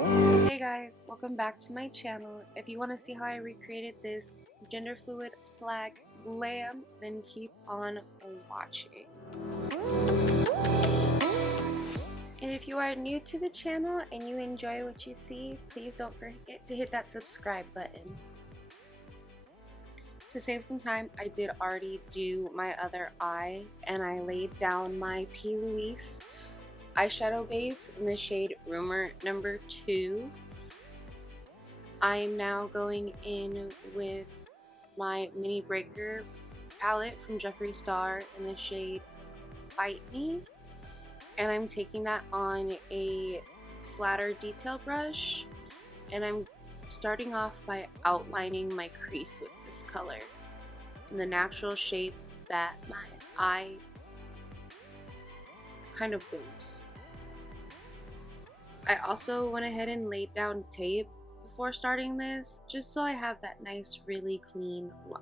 Hey guys, welcome back to my channel. If you want to see how I recreated this gender fluid flag glam, then keep on watching. And if you are new to the channel and you enjoy what you see, please don't forget to hit that subscribe button. To save some time, I did already do my other eye, and I laid down my P. Louise eyeshadow base in the shade Rumour number 2. I'm now going in with my Mini Breaker palette from Jeffree Star in the shade Bite Me, and I'm taking that on a flatter detail brush, and I'm starting off by outlining my crease with this color in the natural shape that my eye kind of goes. I also went ahead and laid down tape before starting this, just so I have that nice, really clean line.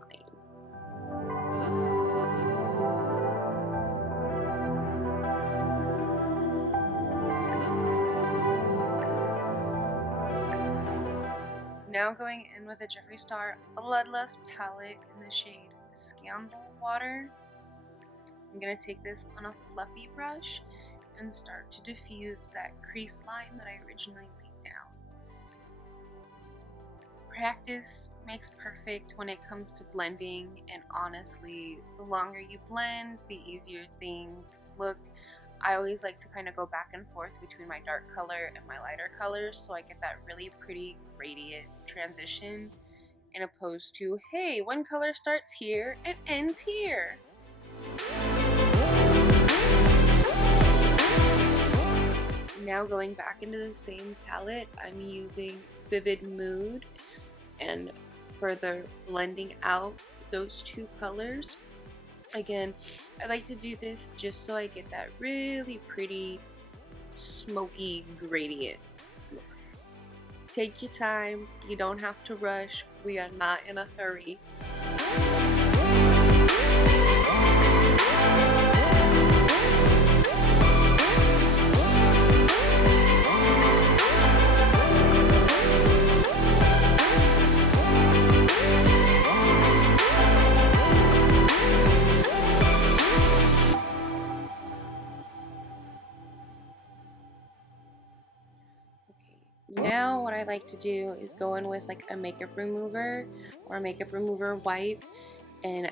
Now going in with a Jeffree Star Bloodlust palette in the shade Scandal Water. I'm going to take this on a fluffy brush and start to diffuse that crease line that I originally laid down. Practice makes perfect when it comes to blending, and honestly, the longer you blend, the easier things look. I always like to kind of go back and forth between my dark color and my lighter colors, so I get that really pretty gradient transition, in opposed to, hey, one color starts here and ends here. Now going back into the same palette, I'm using Vivid Mood, and further blending out those two colors. Again, I like to do this just so I get that really pretty smoky gradient look. Take your time, you don't have to rush, we are not in a hurry. Now what I like to do is go in with like a makeup remover or a makeup remover wipe and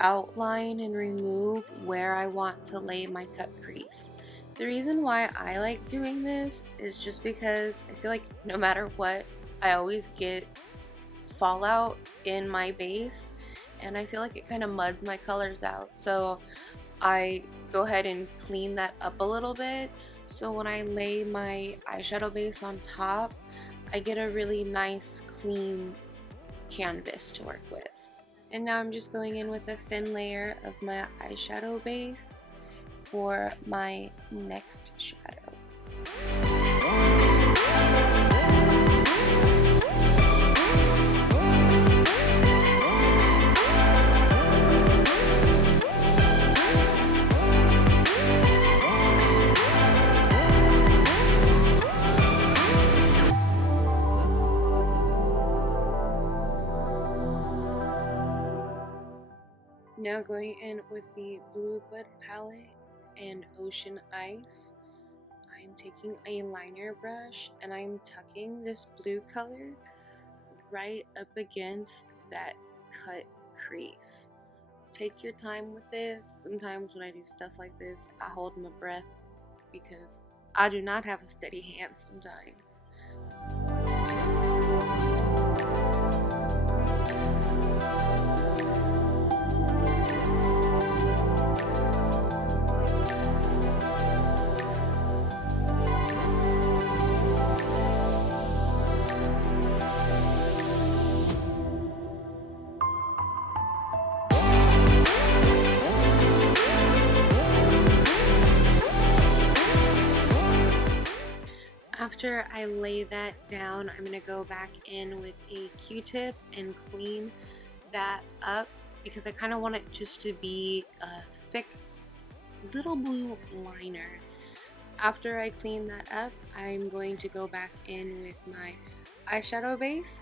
outline and remove where I want to lay my cut crease. The reason why I like doing this is just because I feel like no matter what, I always get fallout in my base, and I feel like it kind of muds my colors out. So I go ahead and clean that up a little bit, so when I lay my eyeshadow base on top, I get a really nice clean canvas to work with. And now I'm just going in with a thin layer of my eyeshadow base for my next shadow. Now going in with the Blue Blood palette and Ocean Ice, I'm taking a liner brush and I'm tucking this blue color right up against that cut crease. Take your time with this. Sometimes when I do stuff like this, I hold my breath because I do not have a steady hand sometimes. After I lay that down, I'm going to go back in with a Q-tip and clean that up because I kind of want it just to be a thick little blue liner. After I clean that up, I'm going to go back in with my eyeshadow base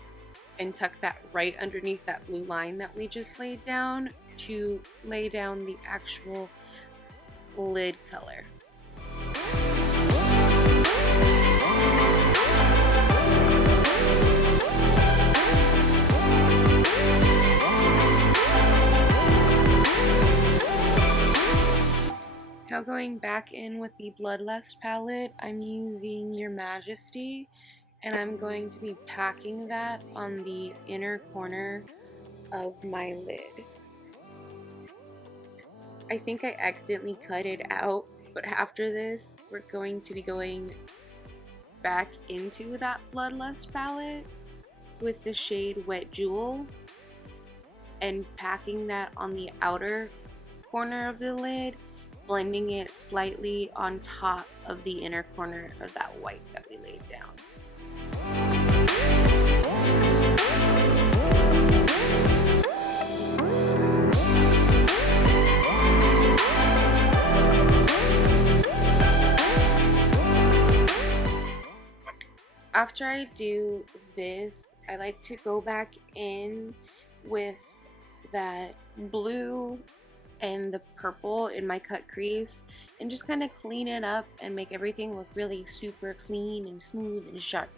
and tuck that right underneath that blue line that we just laid down to lay down the actual lid color. Now going back in with the Bloodlust palette, I'm using Your Majesty, and I'm going to be packing that on the inner corner of my lid. I think I accidentally cut it out, but after this, we're going to be going back into that Bloodlust palette with the shade Wet Jewel and packing that on the outer corner of the lid, blending it slightly on top of the inner corner of that white that we laid down. After I do this, I like to go back in with that blue and the purple in my cut crease and just kind of clean it up and make everything look really super clean and smooth and sharp.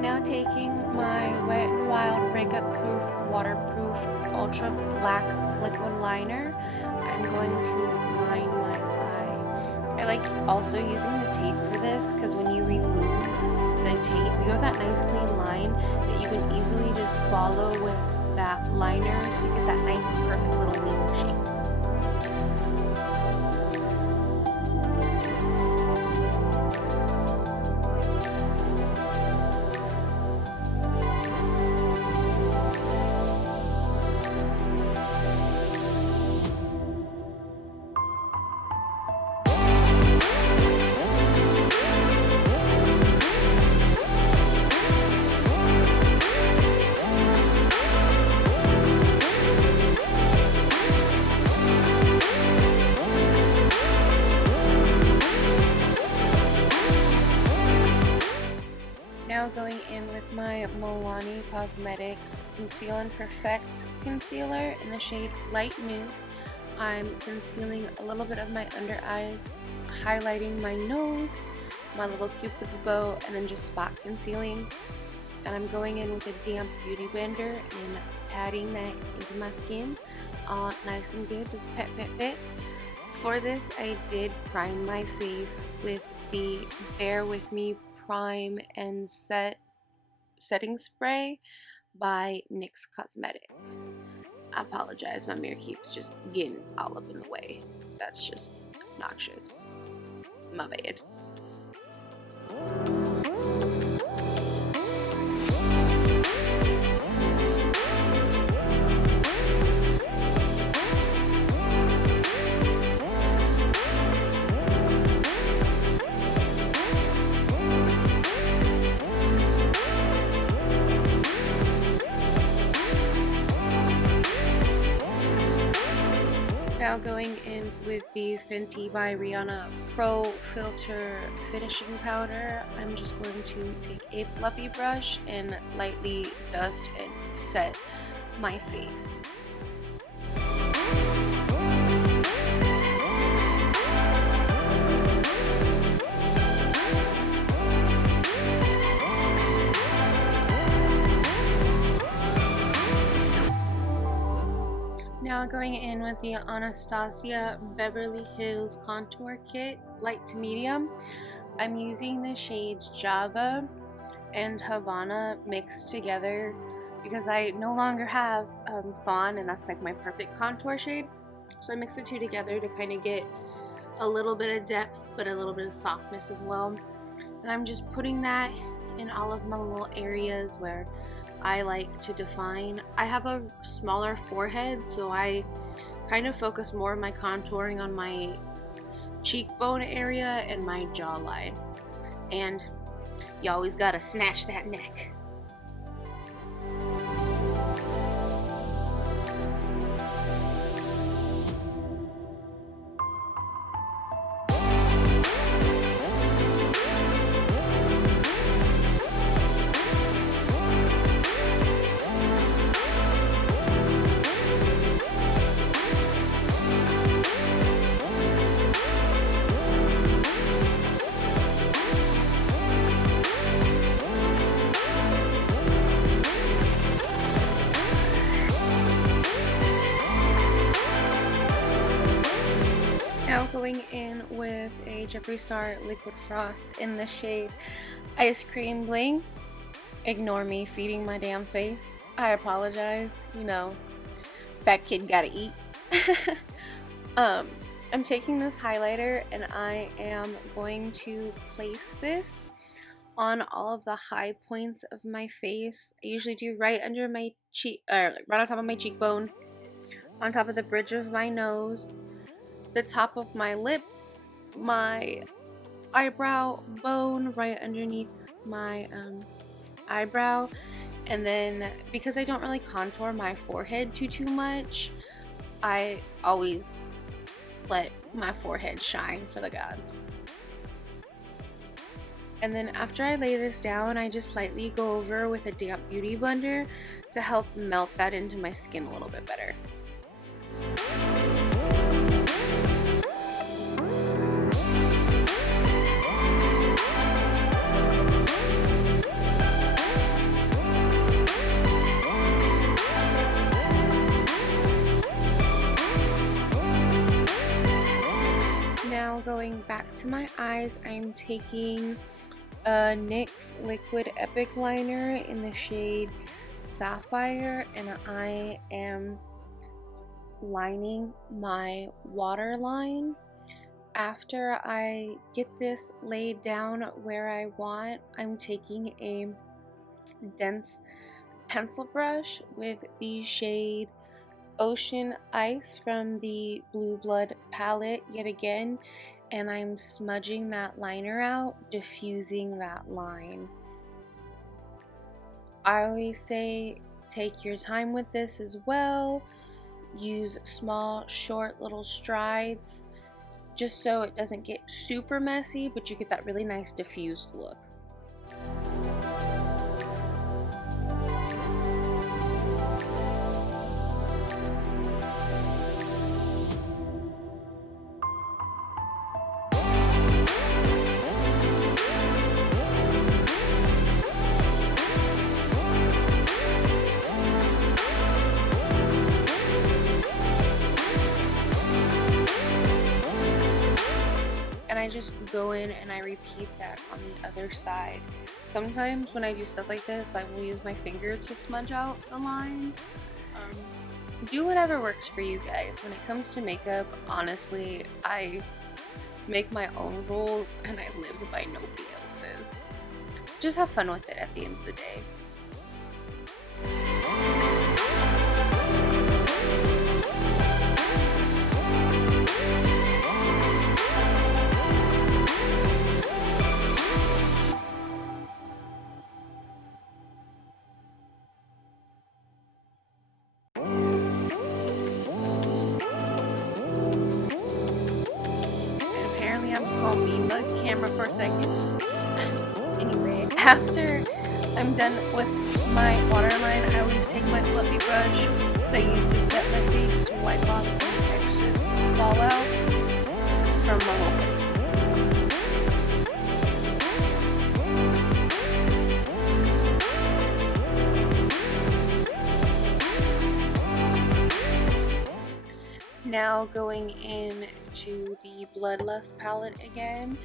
Now taking my Wet n Wild Breakup Proof Waterproof Ultra Black Liquid Liner, I'm going to line my eye. I like also using the tape for this because when you remove the tape, you have that nice clean line that you can easily just follow with that liner so you get that nice perfect little wing shape. Now going in with my Milani Cosmetics Conceal and Perfect Concealer in the shade Light Nude. I'm concealing a little bit of my under eyes, highlighting my nose, my little cupid's bow, and then just spot concealing. And I'm going in with a damp beauty blender and patting that into my skin, nice and good, just pet. For this, I did prime my face with the Bear With Me Prime and Setting Spray by NYX Cosmetics. I apologize, my mirror keeps just getting all up in the way. That's just obnoxious. My bad. Now going in with the Fenty by Rihanna Pro Filter Finishing Powder, I'm just going to take a fluffy brush and lightly dust and set my face. Now going in with the Anastasia Beverly Hills Contour Kit, light to medium. I'm using the shades Java and Havana mixed together because I no longer have Fawn, and that's like my perfect contour shade. So I mix the two together to kind of get a little bit of depth but a little bit of softness as well. And I'm just putting that in all of my little areas where I like to define. I have a smaller forehead, so I kind of focus more of my contouring on my cheekbone area and my jawline. And you always gotta snatch that neck. Now going in with a Jeffree Star Liquid Frost in the shade Ice Cream Bling. Ignore me feeding my damn face. I apologize. You know, fat kid gotta eat. I'm taking this highlighter and I am going to place this on all of the high points of my face. I usually do right under my cheek, right on top of my cheekbone, on top of the bridge of my nose, the top of my lip, my eyebrow bone right underneath my eyebrow, and then because I don't really contour my forehead too much, I always let my forehead shine for the gods. And then after I lay this down, I just lightly go over with a damp beauty blender to help melt that into my skin a little bit better. Now going back to my eyes, I'm taking a NYX Liquid Epic Liner in the shade Sapphire, and I am lining my waterline. After I get this laid down where I want, I'm taking a dense pencil brush with the shade Ocean Ice from the Blue Blood palette yet again, and I'm smudging that liner out, diffusing that line. I always say take your time with this as well. Use small, short little strides just so it doesn't get super messy, but you get that really nice diffused look. I just go in and I repeat that on the other side. Sometimes when I do stuff like this, I will use my finger to smudge out the line. Do whatever works for you guys. When it comes to makeup, honestly, I make my own rules and I live by nobody else's. So just have fun with it at the end of the day. For a second. Anyway, after I'm done with my waterline, I always take my fluffy brush that I use to set my face to wipe off any excess fallout from my whole face. Now going into the Bloodlust palette again,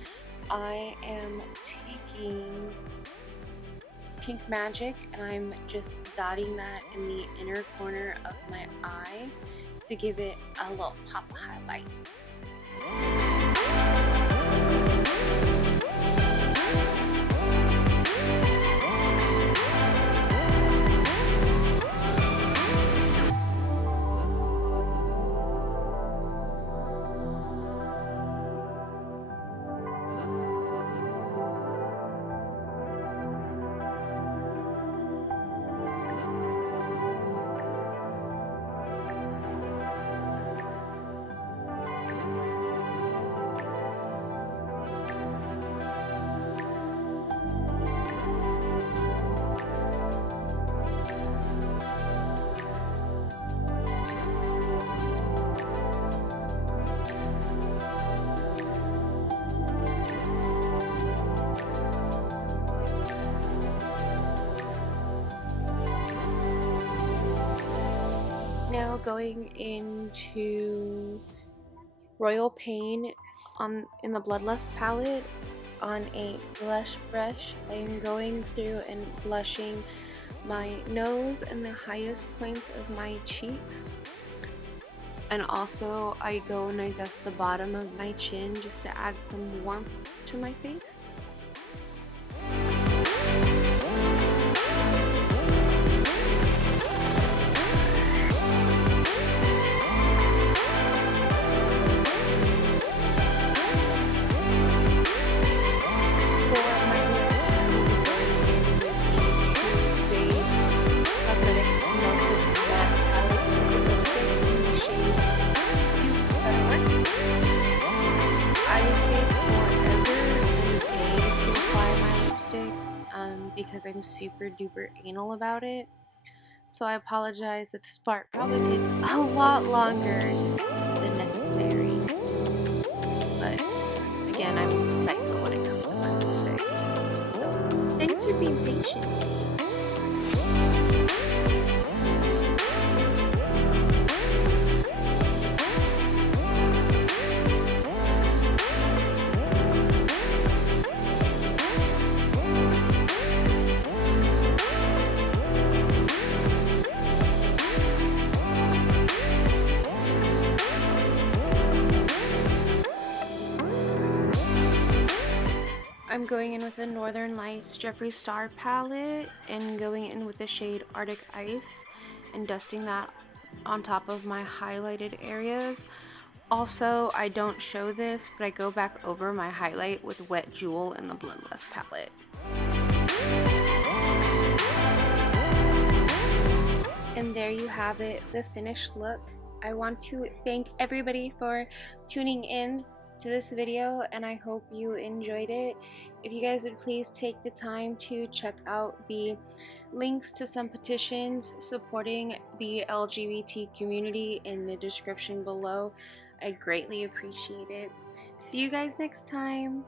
I am taking Pink Magic and I'm just dotting that in the inner corner of my eye to give it a little pop of highlight. Now going into Royal Pain in the Bloodlust palette on a blush brush. I am going through and blushing my nose and the highest points of my cheeks. And also I go and I dust the bottom of my chin just to add some warmth to my face. Because I'm super duper anal about it, so I apologize that this part probably takes a lot longer than necessary, but again, I'm psycho when it comes to my lipstick, so thanks for being patient. I'm going in with the Northern Lights Jeffree Star palette and going in with the shade Arctic Ice and dusting that on top of my highlighted areas. Also, I don't show this, but I go back over my highlight with Wet Jewel in the Bloodlust palette. And there you have it, the finished look. I want to thank everybody for tuning in to this video, and I hope you enjoyed it. If you guys would please take the time to check out the links to some petitions supporting the LGBT community in the description below, I'd greatly appreciate it. See you guys next time.